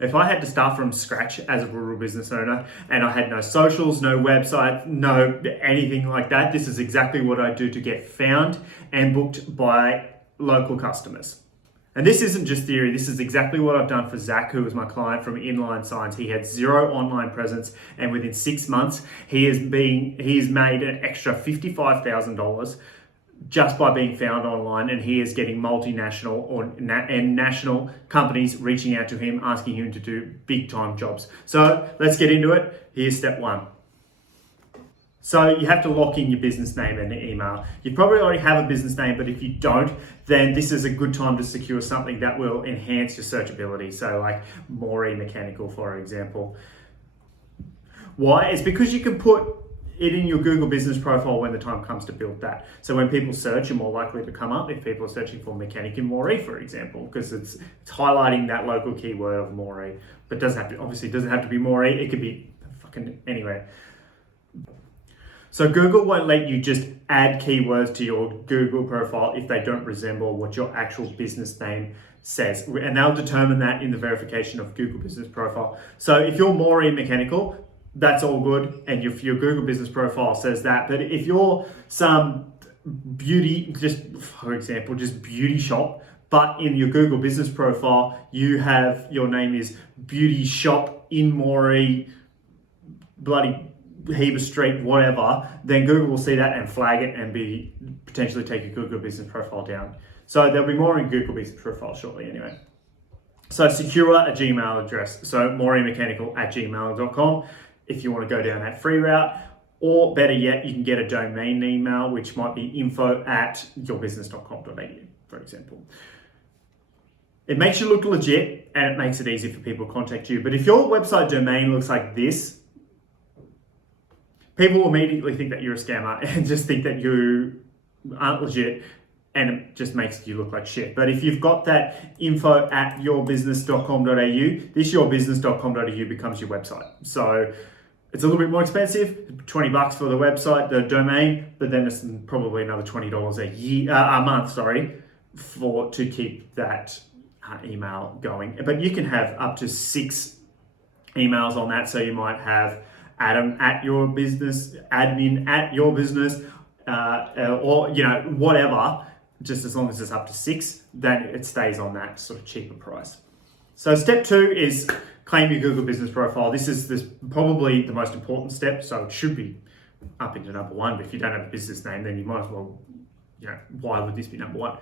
If I had to start from scratch as a rural business owner and I had no socials, no website, no anything like that, this is exactly what I do to get found and booked by local customers. And this isn't just theory, this is exactly what I've done for Zach, who was my client from Inline Signs. He had zero online presence, and within 6 months, he's made an extra $55,000 just by being found online, and he is getting multinational and national companies reaching out to him, asking him to do big time jobs. So let's get into it. Here's step one. So you have to lock in your business name and email. You probably already have a business name, but if you don't, then this is a good time to secure something that will enhance your searchability. So like Moree Mechanical, for example. Why? It's because you can put it in your Google business profile when the time comes to build that. So when people search, you're more likely to come up if people are searching for mechanic in Moree, for example, because it's highlighting that local keyword of Moree. But obviously doesn't have to be Moree. It could be fucking anywhere. So Google won't let you just add keywords to your Google profile if they don't resemble what your actual business name says. And they'll determine that in the verification of Google business profile. So if you're Moree Mechanical, that's all good. And if your Google business profile says that, but if you're some beauty, just for example, just beauty shop, but in your Google business profile, you have, your name is Beauty Shop in Moree, bloody Heber Street, whatever, then Google will see that and flag it and potentially take your Google business profile down. So there'll be more in Google business profile shortly anyway. So secure a Gmail address. So moreemechanical@gmail.com if you want to go down that free route, or better yet, you can get a domain email, which might be info@yourbusiness.com.au, for example. It makes you look legit and it makes it easy for people to contact you. But if your website domain looks like this, people will immediately think that you're a scammer and just think that you aren't legit, and it just makes you look like shit. But if you've got that info@yourbusiness.com.au, this yourbusiness.com.au becomes your website. So it's a little bit more expensive, $20 for the website, the domain, but then it's probably another $20 a month, to keep that email going. But you can have up to 6 emails on that. So you might have admin@yourbusiness, or whatever. Just as long as it's up to 6, then it stays on that sort of cheaper price. So step 2 is claim your Google business profile. This is probably the most important step. So it should be up into number 1. But if you don't have a business name, then you might as well, why would this be number 1?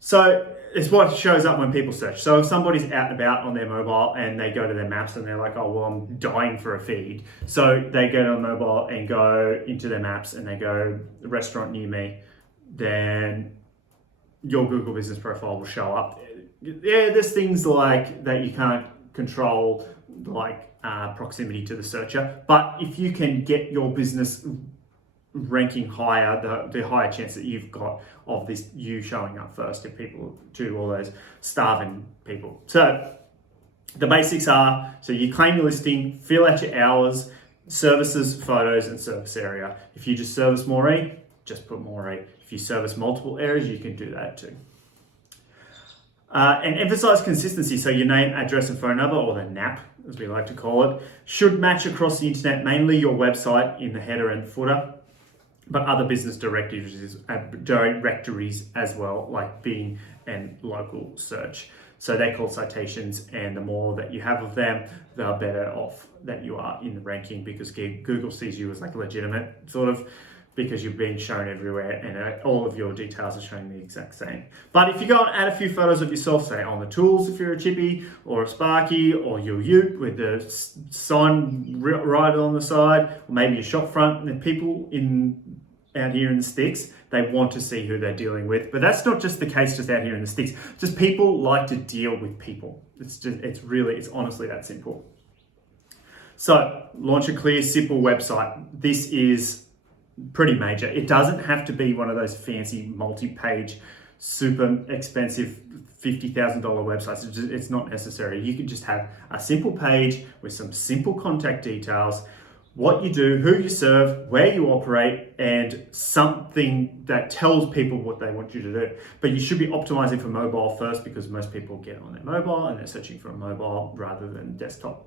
So it's what shows up when people search. So if somebody's out and about on their mobile and they go to their maps and they're like, oh, well, I'm dying for a feed. So they go to a mobile and go into their maps and they go, restaurant near me, then your Google business profile will show up. Yeah, there's things like that you can't control, like proximity to the searcher. But if you can get your business ranking higher, the higher chance that you've got of you showing up first if people do all those starving people. So the basics are, so you claim your listing, fill out your hours, services, photos, and service area. If you just service Moree, just put Moree. If you service multiple areas, you can do that too. And emphasize consistency. So your name, address, and phone number, or the NAP, as we like to call it, should match across the internet, mainly your website in the header and footer, but other business directories as well, like Bing and local search. So they're called citations, and the more that you have of them, the better off that you are in the ranking, because Google sees you as like legitimate, sort of, because you're being shown everywhere and all of your details are showing the exact same. But if you go and add a few photos of yourself, say on the tools if you're a chippy, or a Sparky, or your ute with the sign right on the side, or maybe your shop front, and the people out here in the sticks, they want to see who they're dealing with. But that's not just the case just out here in the sticks. Just people like to deal with people. It's honestly that simple. So launch a clear, simple website. This is pretty major. It doesn't have to be one of those fancy multi-page, super expensive $50,000 websites. It's not necessary. You can just have a simple page with some simple contact details, what you do, who you serve, where you operate, and something that tells people what they want you to do. But you should be optimizing for mobile first, because most people get on their mobile and they're searching for a mobile rather than desktop.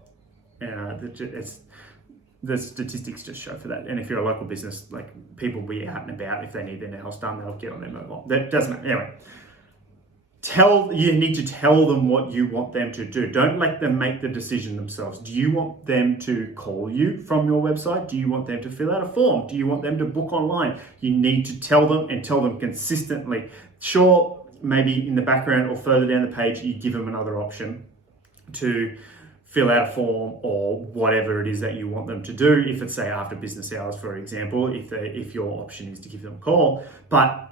The statistics just show for that. And if you're a local business, like, people will be out and about. If they need their nails done, they'll get on their mobile. That doesn't matter. Anyway, you need to tell them what you want them to do. Don't let them make the decision themselves. Do you want them to call you from your website? Do you want them to fill out a form? Do you want them to book online? You need to tell them, and tell them consistently. Sure, maybe in the background or further down the page, you give them another option to fill out a form or whatever it is that you want them to do. If it's, say, after business hours, for example, if your option is to give them a call. But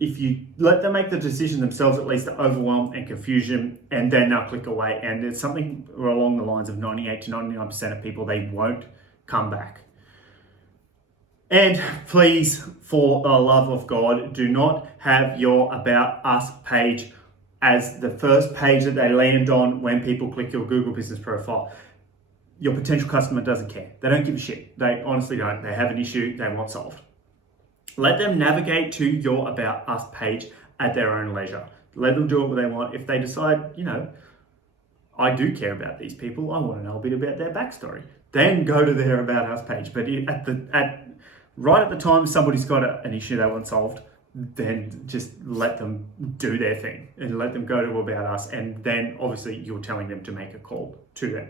if you let them make the decision themselves, it leads to overwhelm and confusion, and then they'll click away. And it's something along the lines of 98 to 99% of people, they won't come back. And please, for the love of God, do not have your About Us page as the first page that they land on when people click your Google business profile. Your potential customer doesn't care. They don't give a shit. They honestly don't. They have an issue they want solved. Let them navigate to your About Us page at their own leisure. Let them do what they want. If they decide, I do care about these people, I want to know a bit about their backstory, then go to their About Us page. But right at the time somebody's got an issue they want solved, then just let them do their thing and let them go to About Us. And then obviously you're telling them to make a call to them.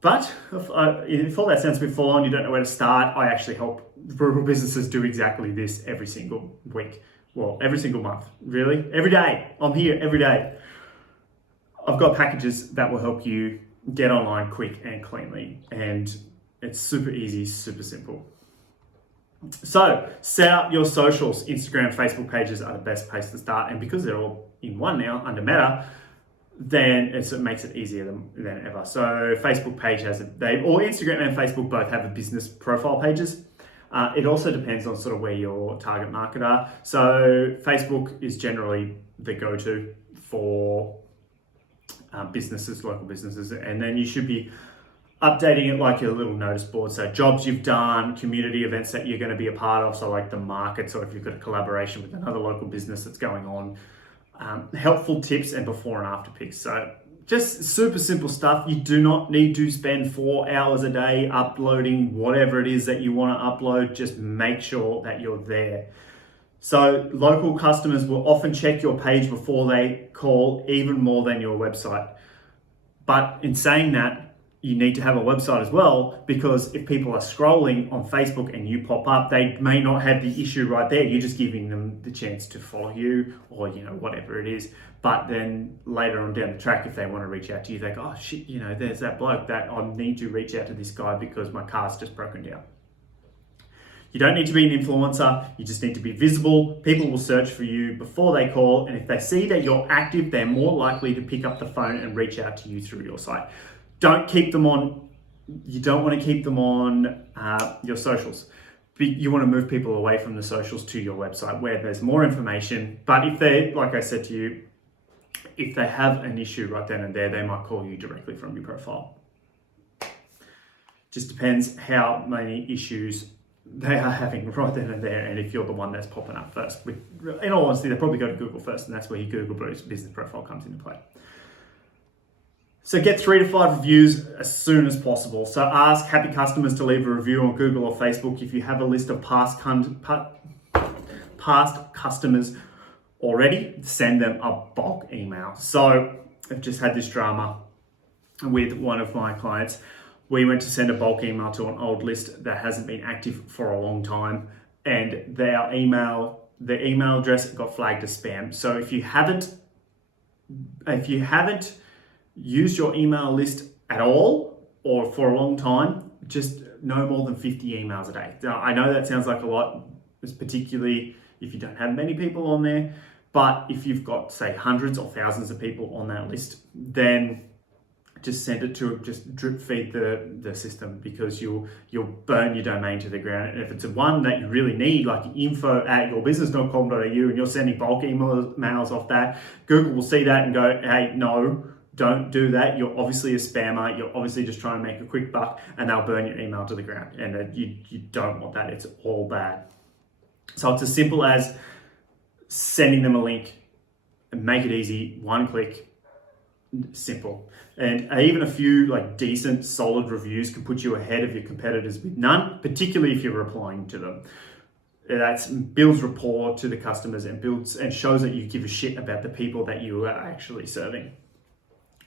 But if all that sounds a bit full on, you don't know where to start, I actually help rural businesses do exactly this every single week. Well, every single month, really. Every day. I'm here every day. I've got packages that will help you get online quick and cleanly. And it's super easy, super simple. So set up your socials. Instagram, Facebook pages are the best place to start. And because they're all in one now under Meta, then it makes it easier than ever. So Facebook page or Instagram and Facebook both have a business profile pages. It also depends on sort of where your target market are. So Facebook is generally the go-to for businesses, local businesses, and then you should be updating it like your little notice board. So jobs you've done, community events that you're going to be a part of, so like the markets, or if you've got a collaboration with another local business that's going on. Helpful tips and before and after pics. So just super simple stuff. You do not need to spend 4 hours a day uploading whatever it is that you want to upload. Just make sure that you're there. So local customers will often check your page before they call, even more than your website. But in saying that, you need to have a website as well, because if people are scrolling on Facebook and you pop up, they may not have the issue right there. You're just giving them the chance to follow you, or whatever it is. But then later on down the track, if they want to reach out to you, they go, oh shit, there's that bloke that I need to reach out to this guy because my car's just broken down. You don't need to be an influencer. You just need to be visible. People will search for you before they call. And if they see that you're active, they're more likely to pick up the phone and reach out to you through your site. You don't want to keep them on your socials. You want to move people away from the socials to your website where there's more information. But if they, like I said to you, if they have an issue right then and there, they might call you directly from your profile. Just depends how many issues they are having right then and there, and if you're the one that's popping up first. In all honesty, they probably go to Google first, and that's where your Google business profile comes into play. So get 3 to 5 reviews as soon as possible. So ask happy customers to leave a review on Google or Facebook. If you have a list of past customers already, send them a bulk email. So I've just had this drama with one of my clients. We went to send a bulk email to an old list that hasn't been active for a long time, and the email address got flagged as spam. So if you haven't used your email list at all or for a long time, just no more than 50 emails a day. Now, I know that sounds like a lot, particularly if you don't have many people on there, but if you've got, say, hundreds or thousands of people on that list, then just send it to, just drip feed the system, because you'll burn your domain to the ground. And if it's one that you really need, like info@yourbusiness.com.au, and you're sending bulk emails off that, Google will see that and go, hey, no, Don't do that. You're obviously a spammer. You're obviously just trying to make a quick buck, and they'll burn your email to the ground. And you don't want that. It's all bad. So it's as simple as sending them a link and make it easy, one click, simple. And even a few like decent, solid reviews can put you ahead of your competitors with none, particularly if you're replying to them. That builds rapport to the customers and builds and shows that you give a shit about the people that you are actually serving.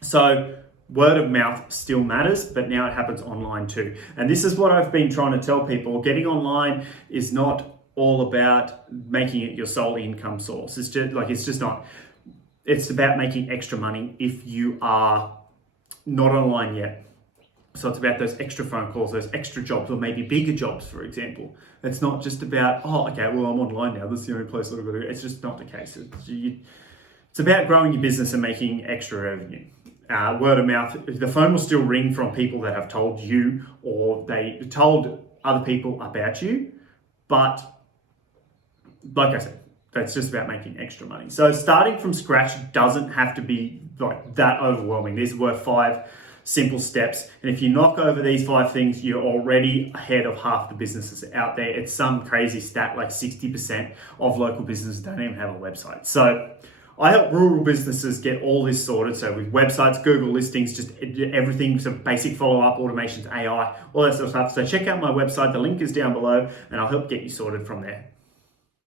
So word of mouth still matters, but now it happens online too. And this is what I've been trying to tell people. Getting online is not all about making it your sole income source. It's just not. It's about making extra money if you are not online yet. So it's about those extra phone calls, those extra jobs, or maybe bigger jobs, for example. It's not just about, oh, okay, well, I'm online now. This is the only place that I've got to go. It's just not the case. It's about growing your business and making extra revenue. Word of mouth, the phone will still ring from people that have told you or they told other people about you. But like I said, it's just about making extra money. So starting from scratch doesn't have to be like that overwhelming. These were 5 simple steps. And if you knock over these 5 things, you're already ahead of half the businesses out there. It's some crazy stat, like 60% of local businesses don't even have a website. So I help rural businesses get all this sorted. So with websites, Google listings, just everything, so basic follow-up, automations, AI, all that sort of stuff. So check out my website. The link is down below and I'll help get you sorted from there.